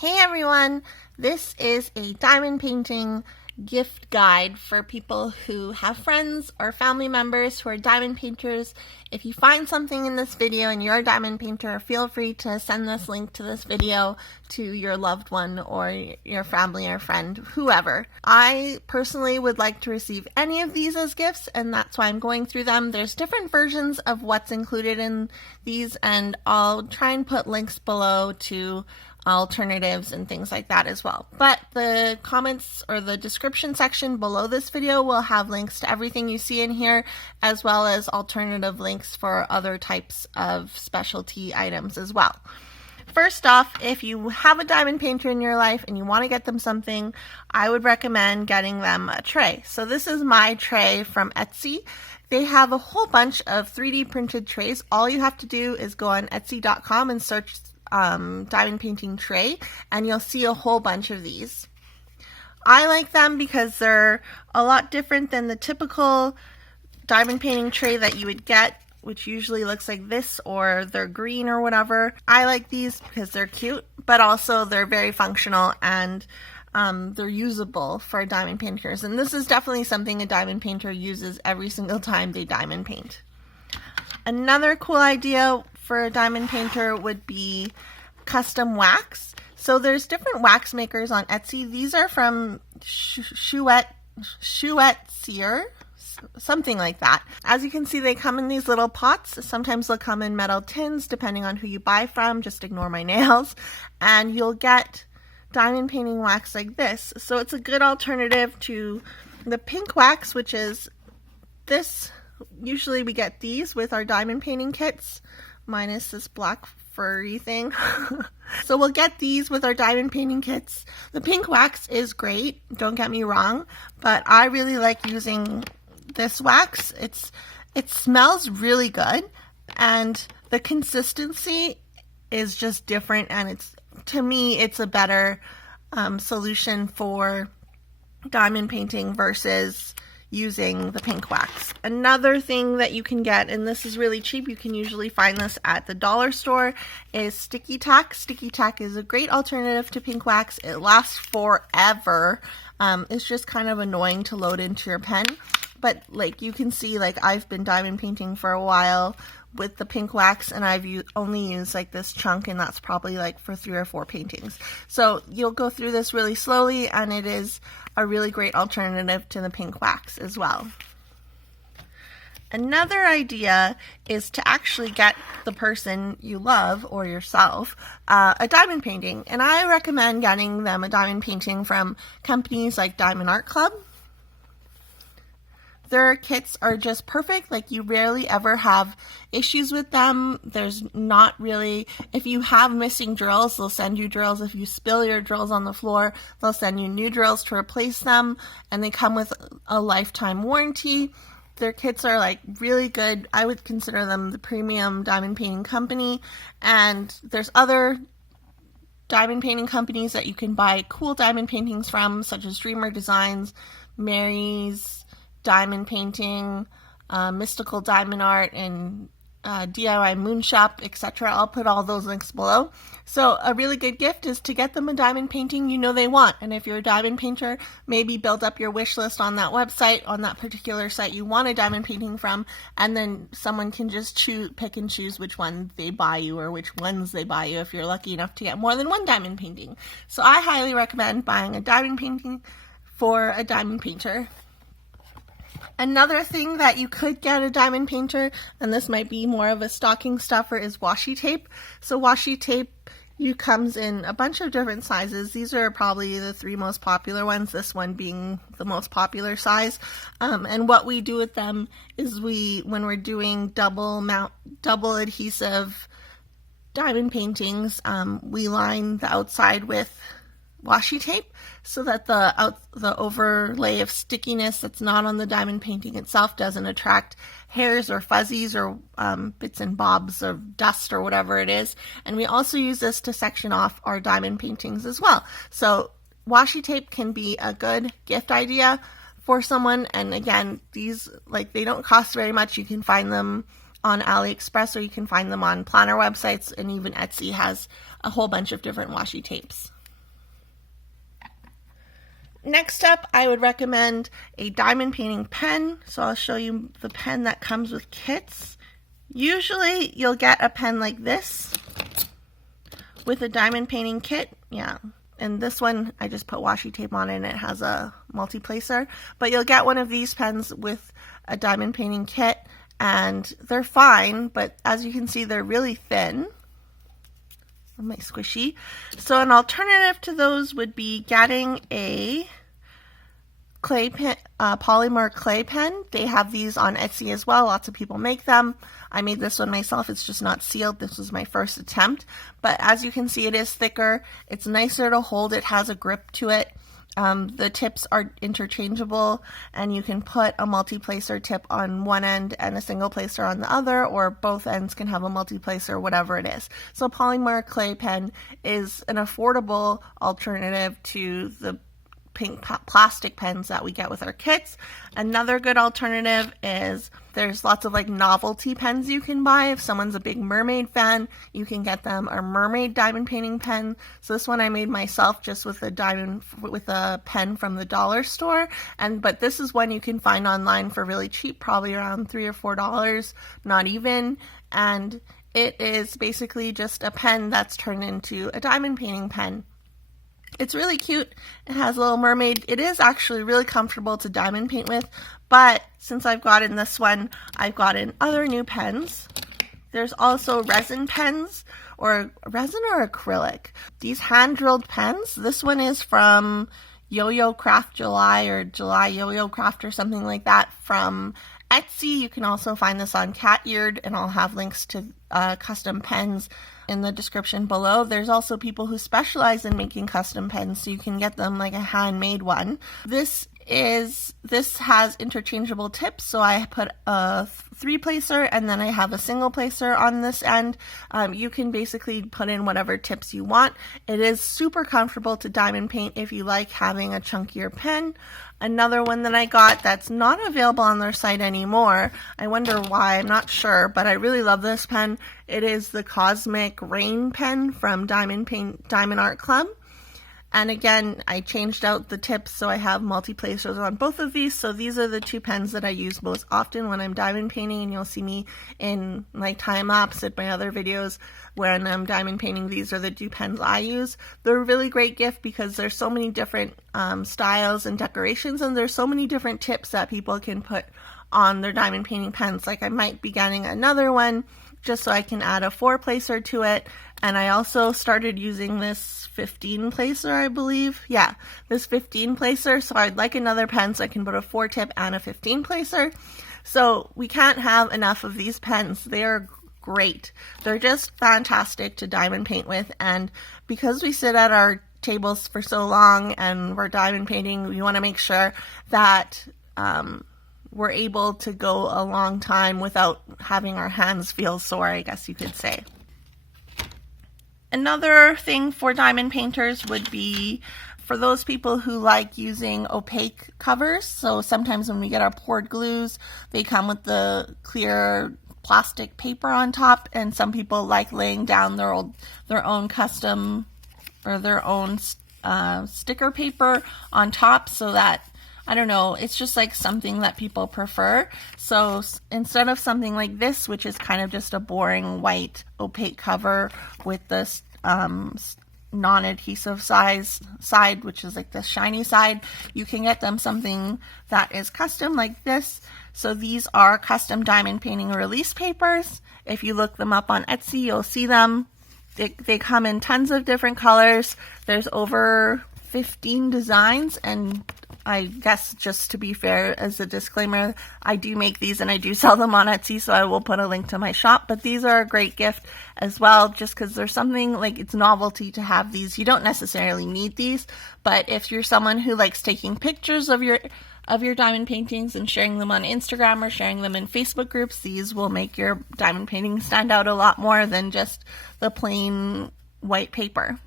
Hey everyone, this is a diamond painting gift guide for people who have friends or family members who are diamond painters. If you find something in this video and you're a diamond painter, feel free to send this link to this video to your loved one or your family or friend, whoever. I personally would like to receive any of these as gifts, and that's why I'm going through them. There's different versions of what's included in these, and I'll try and put links below to alternatives and things like that as well. But the comments or the description section below this video will have links to everything you see in here, as well as alternative links for other types of specialty items as well. First off, if you have a diamond painter in your life and you want to get them something, I would recommend getting them a tray. So this is my tray from Etsy. They have a whole bunch of 3D printed trays. All you have to do is go on Etsy.com and search diamond painting tray, and you'll see a whole bunch of these. I like them because they're a lot different than the typical diamond painting tray that you would get, which usually looks like this, or they're green or whatever. I like these because they're cute, but also they're very functional and they're usable for diamond painters. And this is definitely something a diamond painter uses every single time they diamond paint. Another cool idea for a diamond painter would be custom wax. So there's different wax makers on Etsy. These are from Chouette Sear, something like that. As you can see, they come in these little pots. Sometimes they'll come in metal tins, depending on who you buy from. Just ignore my nails. And you'll get diamond painting wax like this. So it's a good alternative to the pink wax, which is this. Usually we get these with our diamond painting kits, minus this black furry thing. So we'll get these with our diamond painting kits. The pink wax is great, don't get me wrong, but I really like using this wax. It smells really good, and the consistency is just different, and to me it's a better solution for diamond painting versus using the pink wax. Another thing that you can get, and this is really cheap, you can usually find this at the dollar store, is sticky tack. Sticky tack is a great alternative to pink wax. It lasts forever. It's just kind of annoying to load into your pen, but like you can see, like I've been diamond painting for a while with the pink wax, and I've only used like this chunk, and that's probably like for 3 or 4 paintings. So you'll go through this really slowly, and it is a really great alternative to the pink wax as well. Another idea is to actually get the person you love or yourself a diamond painting, and I recommend getting them a diamond painting from companies like Diamond Art Club. Their kits are just perfect. Like, you rarely ever have issues with them. There's not really, if you have missing drills, they'll send you drills. If you spill your drills on the floor, they'll send you new drills to replace them, and they come with a lifetime warranty. Their kits are like really good. I would consider them the premium diamond painting company, and there's other diamond painting companies that you can buy cool diamond paintings from, such as Dreamer Designs, Mary's Diamond Painting, Mystical Diamond Art, and DIY Moon Shop, etc. I'll put all those links below. So a really good gift is to get them a diamond painting you know they want. And if you're a diamond painter, maybe build up your wish list on that website, on that particular site you want a diamond painting from, and then someone can just pick and choose which one they buy you or which ones they buy you if you're lucky enough to get more than one diamond painting. So I highly recommend buying a diamond painting for a diamond painter. Another thing that you could get a diamond painter, and this might be more of a stocking stuffer, is washi tape. So washi tape comes in a bunch of different sizes. These are probably the 3 most popular ones, this one being the most popular size. And what we do with them is when we're doing double adhesive diamond paintings, we line the outside with washi tape so that the overlay of stickiness that's not on the diamond painting itself doesn't attract hairs or fuzzies or bits and bobs of dust or whatever it is. And we also use this to section off our diamond paintings as well. So washi tape can be a good gift idea for someone. And again, these, like, they don't cost very much. You can find them on AliExpress, or you can find them on planner websites, and even Etsy has a whole bunch of different washi tapes. Next up, I would recommend a diamond painting pen. So I'll show you the pen that comes with kits. Usually you'll get a pen like this with a diamond painting kit. Yeah. And this one, I just put washi tape on it and it has a multi-placer. But you'll get one of these pens with a diamond painting kit and they're fine, but as you can see, they're really thin. My squishy. So an alternative to those would be getting a clay pen, polymer clay pen. They have these on Etsy as well. Lots of people make them. I made this one myself. It's just not sealed. This was my first attempt. But as you can see, it is thicker. It's nicer to hold. It has a grip to it. The tips are interchangeable and you can put a multi-placer tip on one end and a single placer on the other, or both ends can have a multi-placer, whatever it is. So polymer clay pen is an affordable alternative to the pink plastic pens that we get with our kits. Another good alternative is there's lots of like novelty pens you can buy. If someone's a big mermaid fan, you can get them a mermaid diamond painting pen. So this one I made myself just with a pen from the dollar store. But this is one you can find online for really cheap, probably around $3 or $4, not even. And it is basically just a pen that's turned into a diamond painting pen. It's really cute. It has a little mermaid. It is actually really comfortable to diamond paint with, but since I've gotten this one, I've gotten other new pens. There's also resin pens, or resin or acrylic. These hand-drilled pens. This one is from Yo-Yo Craft July, or July Yo-Yo Craft, or something like that, from Etsy. You can also find this on Cat Eared, and I'll have links to custom pens in the description below. There's also people who specialize in making custom pens, so you can get them like a handmade one. This has interchangeable tips, so I put a 3-placer and then I have a single placer on this end. You can basically put in whatever tips you want. It is super comfortable to diamond paint if you like having a chunkier pen. Another one that I got that's not available on their site anymore, I wonder why, I'm not sure, but I really love this pen. It is the Cosmic Rain pen from Diamond Art Club. And again, I changed out the tips so I have multi-placers on both of these. So these are the two pens that I use most often when I'm diamond painting, and you'll see me in like time lapse at my other videos when I'm diamond painting. These are the two pens I use. They're a really great gift because there's so many different styles and decorations, and there's so many different tips that people can put on their diamond painting pens. Like I might be getting another one just so I can add a 4-placer to it. And I also started using this 15-placer, I believe. Yeah, this 15-placer. So I'd like another pen so I can put a 4-tip and a 15-placer. So we can't have enough of these pens. They are great. They're just fantastic to diamond paint with. And because we sit at our tables for so long and we're diamond painting, we want to make sure that we're able to go a long time without having our hands feel sore, I guess you could say. Another thing for diamond painters would be for those people who like using opaque covers. So sometimes when we get our poured glues, they come with the clear plastic paper on top, and some people like laying down their own custom or their own sticker paper on top, so that, I don't know, it's just like something that people prefer. So instead of something like this, which is kind of just a boring white opaque cover with this non-adhesive side, which is like the shiny side, you can get them something that is custom like this. So these are custom diamond painting release papers. If you look them up on Etsy, you'll see them. They come in tons of different colors. There's over 15 designs, and I guess just to be fair, as a disclaimer, I do make these and I do sell them on Etsy, so I will put a link to my shop. But these are a great gift as well, just because there's something like, it's novelty to have these. You don't necessarily need these, but if you're someone who likes taking pictures of your diamond paintings and sharing them on Instagram or sharing them in Facebook groups, these will make your diamond painting stand out a lot more than just the plain white paper.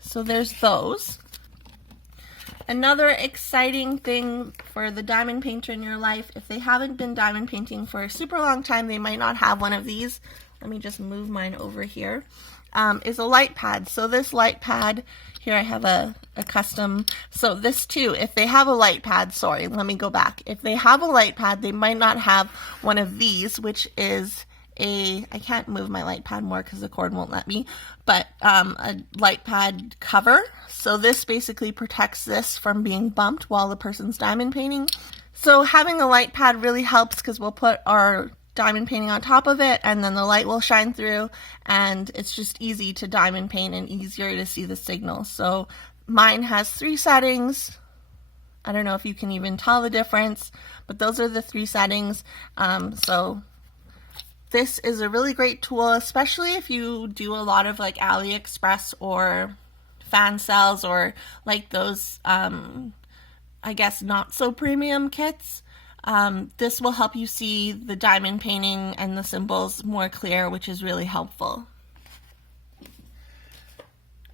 So there's those. Another exciting thing for the diamond painter in your life, if they haven't been diamond painting for a super long time, they might not have one of these. Let me just move mine over here. is a light pad. So this light pad, here I have a custom, so this too, if they have a light pad, sorry, let me go back. If they have a light pad, they might not have one of these, which is I can't move my light pad more because the cord won't let me, but a light pad cover. So this basically protects this from being bumped while the person's diamond painting. So having a light pad really helps because we'll put our diamond painting on top of it and then the light will shine through, and it's just easy to diamond paint and easier to see the signals. So mine has 3 settings. I don't know if you can even tell the difference, but those are the 3 settings. So this is a really great tool, especially if you do a lot of like AliExpress or fan sales or like those, I guess not so premium kits. This will help you see the diamond painting and the symbols more clear, which is really helpful.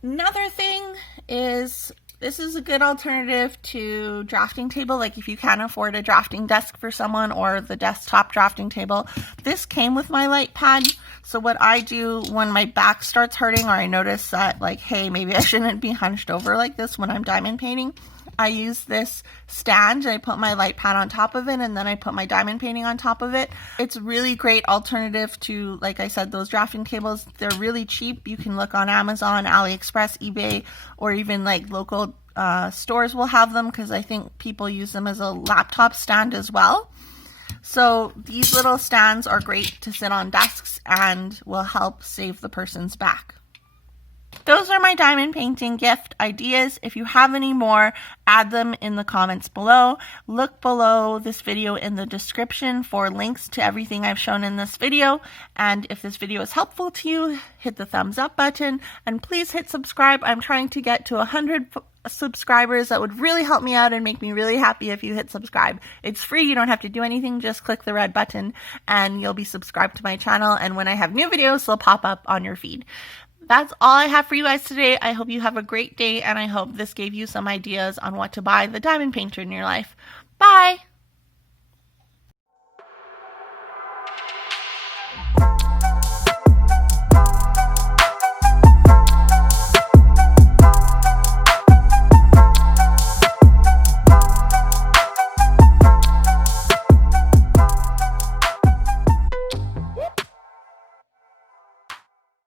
Another thing is, this is a good alternative to drafting table. Like if you can't afford a drafting desk for someone or the desktop drafting table, this came with my light pad. So what I do when my back starts hurting, or I notice that like, hey, maybe I shouldn't be hunched over like this when I'm diamond painting, I use this stand and I put my light pad on top of it, and then I put my diamond painting on top of it. It's a really great alternative to, like I said, those drafting tables. They're really cheap. You can look on Amazon, AliExpress, eBay, or even like local stores will have them, because I think people use them as a laptop stand as well. So these little stands are great to sit on desks and will help save the person's back. Those are my diamond painting gift ideas. If you have any more, add them in the comments below. Look below this video in the description for links to everything I've shown in this video. And if this video is helpful to you, hit the thumbs up button and please hit subscribe. I'm trying to get to 100 subscribers. That would really help me out and make me really happy if you hit subscribe. It's free. You don't have to do anything. Just click the red button and you'll be subscribed to my channel. And when I have new videos, they'll pop up on your feed. That's all I have for you guys today. I hope you have a great day, and I hope this gave you some ideas on what to buy the diamond painter in your life. Bye!